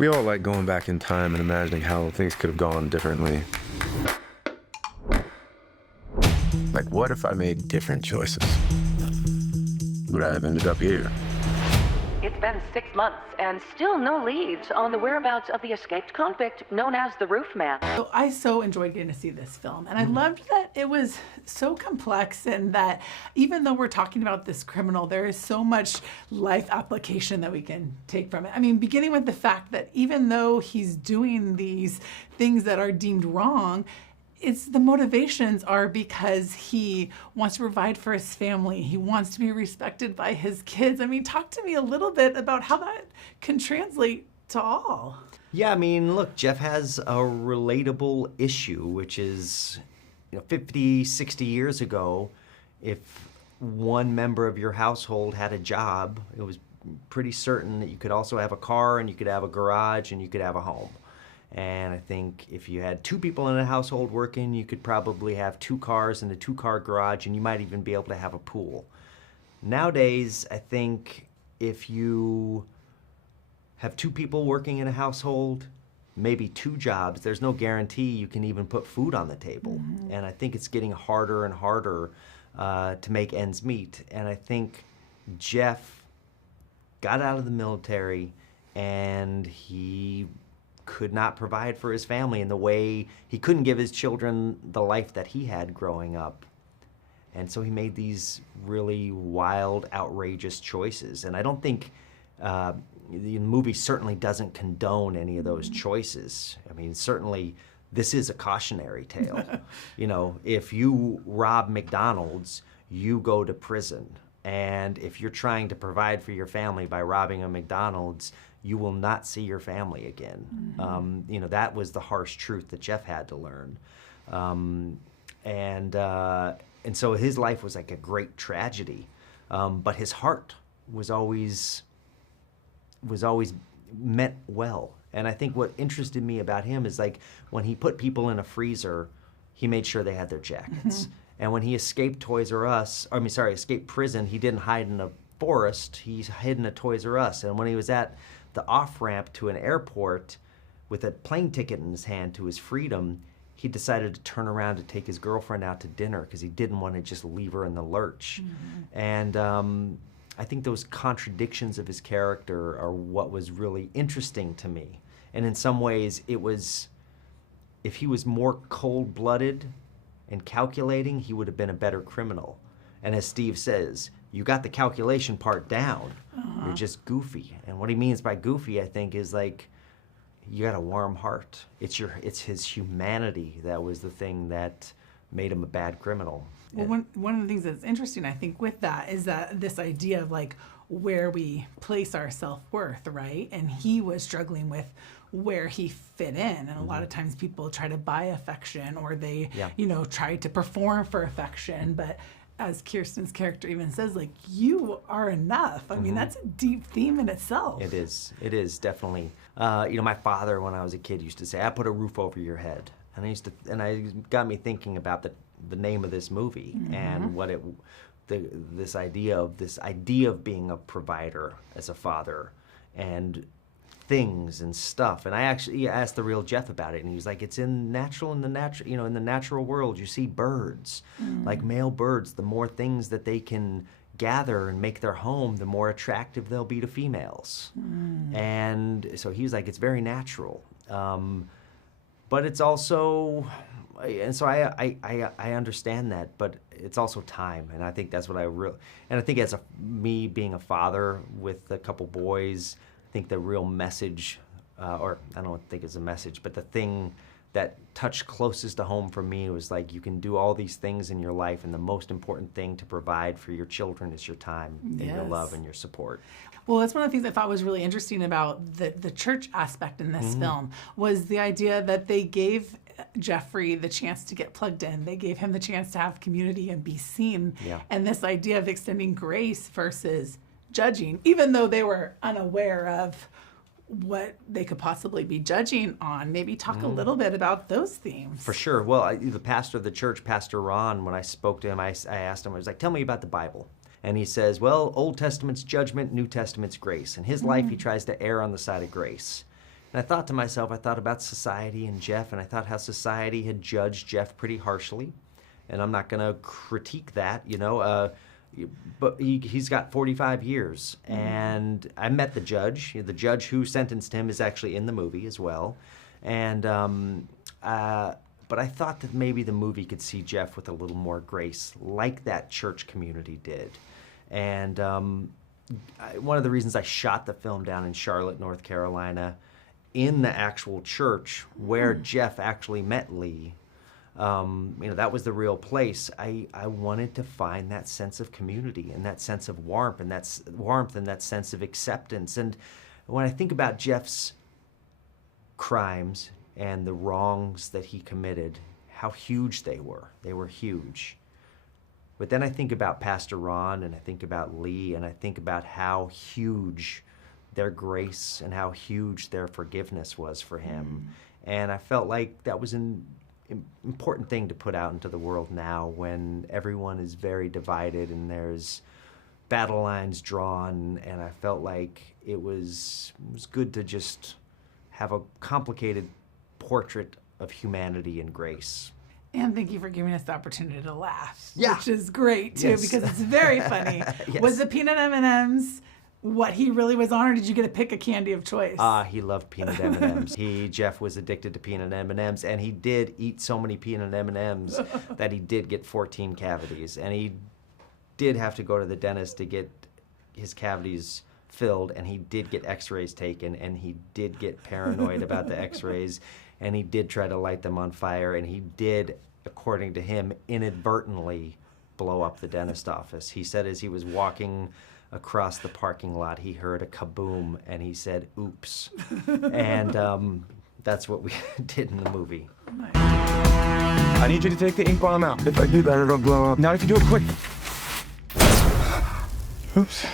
We all like going back in time and imagining how things could have gone differently. Like, what if I made different choices? Would I have ended up here? It's been 6 months and still no leads on the whereabouts of the escaped convict known as the Roofman. So I so enjoyed getting to see this film, and I loved that it was so complex, and that even though we're talking about this criminal, there is so much life application that we can take from it. I mean, beginning with the fact that even though he's doing these things that are deemed wrong, it's the motivations are because he wants to provide for his family. He wants to be respected by his kids. I mean, talk to me a little bit about how that can translate to all. Yeah, I mean, look, Jeff has a relatable issue, which is, 50, 60 years ago, if one member of your household had a job, it was pretty certain that you could also have a car and you could have a garage and you could have a home. And I think if you had two people in a household working, you could probably have 2 cars and a 2-car garage, and you might even be able to have a pool. Nowadays, I think if you have 2 people working in a household, maybe 2 jobs, there's no guarantee you can even put food on the table. Mm-hmm. And I think it's getting harder and harder to make ends meet. And I think Jeff got out of the military and he could not provide for his family in the way he couldn't give his children the life that he had growing up. And so he made these really wild, outrageous choices. And I don't think the movie certainly doesn't condone any of those choices. I mean, certainly this is a cautionary tale. If you rob McDonald's, you go to prison. And if you're trying to provide for your family by robbing a McDonald's, you will not see your family again. Mm-hmm. That was the harsh truth that Jeff had to learn. And so his life was like a great tragedy. But his heart was always meant well. And I think what interested me about him is, like, when he put people in a freezer, he made sure they had their jackets. Mm-hmm. And when he escaped escaped prison, he didn't hide in a forest, he hid in a Toys R Us. And when he was at the off-ramp to an airport with a plane ticket in his hand to his freedom, he decided to turn around to take his girlfriend out to dinner because he didn't want to just leave her in the lurch. Mm-hmm. And I think those contradictions of his character are what was really interesting to me. And in some ways, it was, if he was more cold-blooded and calculating, he would have been a better criminal. And as Steve says, you got the calculation part down. Uh-huh. You're just goofy. And what he means by goofy, I think, is like, you got a warm heart. It's his humanity that was the thing that made him a bad criminal. Well, one of the things that's interesting, I think, with that is that this idea of, like, where we place our self-worth, right? And he was struggling with where he fit in. And a lot of times people try to buy affection, or they, try to perform for affection. But as Kirsten's character even says, like, you are enough. I mean, that's a deep theme in itself. It is definitely. My father, when I was a kid, used to say, "I put a roof over your head." And it got me thinking about the name of this movie and what this idea of being a provider as a father, and things and stuff. And I actually asked the real Jeff about it, and he was like, it's in the natural world, you see birds, like male birds, the more things that they can gather and make their home, the more attractive they'll be to females. And so he was like, it's very natural. But it's also, and so I understand that, but it's also time. And I think that's what and I think as me being a father with a couple boys, I think the real message, or I don't think it's a message, but the thing that touched closest to home for me was, like, you can do all these things in your life, and the most important thing to provide for your children is your time and your love and your support. Well, that's one of the things I thought was really interesting about the church aspect in this film, was the idea that they gave Jeffrey the chance to get plugged in. They gave him the chance to have community and be seen. Yeah. And this idea of extending grace versus judging, even though they were unaware of what they could possibly be judging on. Maybe talk a little bit about those themes. For sure. Well, the pastor of the church, Pastor Ron, when I spoke to him, I asked him, I was like, tell me about the Bible. And he says, well, Old Testament's judgment, New Testament's grace. In his life, he tries to err on the side of grace. And I thought to myself, I thought about society and Jeff, and I thought how society had judged Jeff pretty harshly. And I'm not going to critique that, but he's got 45 years. And I met the judge. The judge who sentenced him is actually in the movie as well. And but I thought that maybe the movie could see Jeff with a little more grace, like that church community did. And one of the reasons I shot the film down in Charlotte, North Carolina, in the actual church where Jeff actually met Lee, that was the real place. I wanted to find that sense of community and that sense of warmth and that sense of acceptance. And when I think about Jeff's crimes and the wrongs that he committed, how huge they were huge. But then I think about Pastor Ron, and I think about Lee, and I think about how huge their grace and how huge their forgiveness was for him. And I felt like that was an important thing to put out into the world now, when everyone is very divided and there's battle lines drawn. And I felt like it was good to just have a complicated portrait of humanity and grace. And thank you for giving us the opportunity to laugh, Yeah. which is great too, Yes. because it's very funny. Yes. Was the peanut M&Ms what he really was on, or did you get to pick a candy of choice? He loved peanut M&Ms. Jeff was addicted to peanut M&Ms, and he did eat so many peanut M&Ms that he did get 14 cavities, and he did have to go to the dentist to get his cavities filled, and he did get x-rays taken, and he did get paranoid about the x-rays, and he did try to light them on fire, and he did, according to him, inadvertently blow up the dentist office. He said as he was walking across the parking lot, he heard a kaboom, and he said, oops. And that's what we did in the movie. I need you to take the ink bomb out. If I do that, it'll blow up. Now if you do it quick. Oops.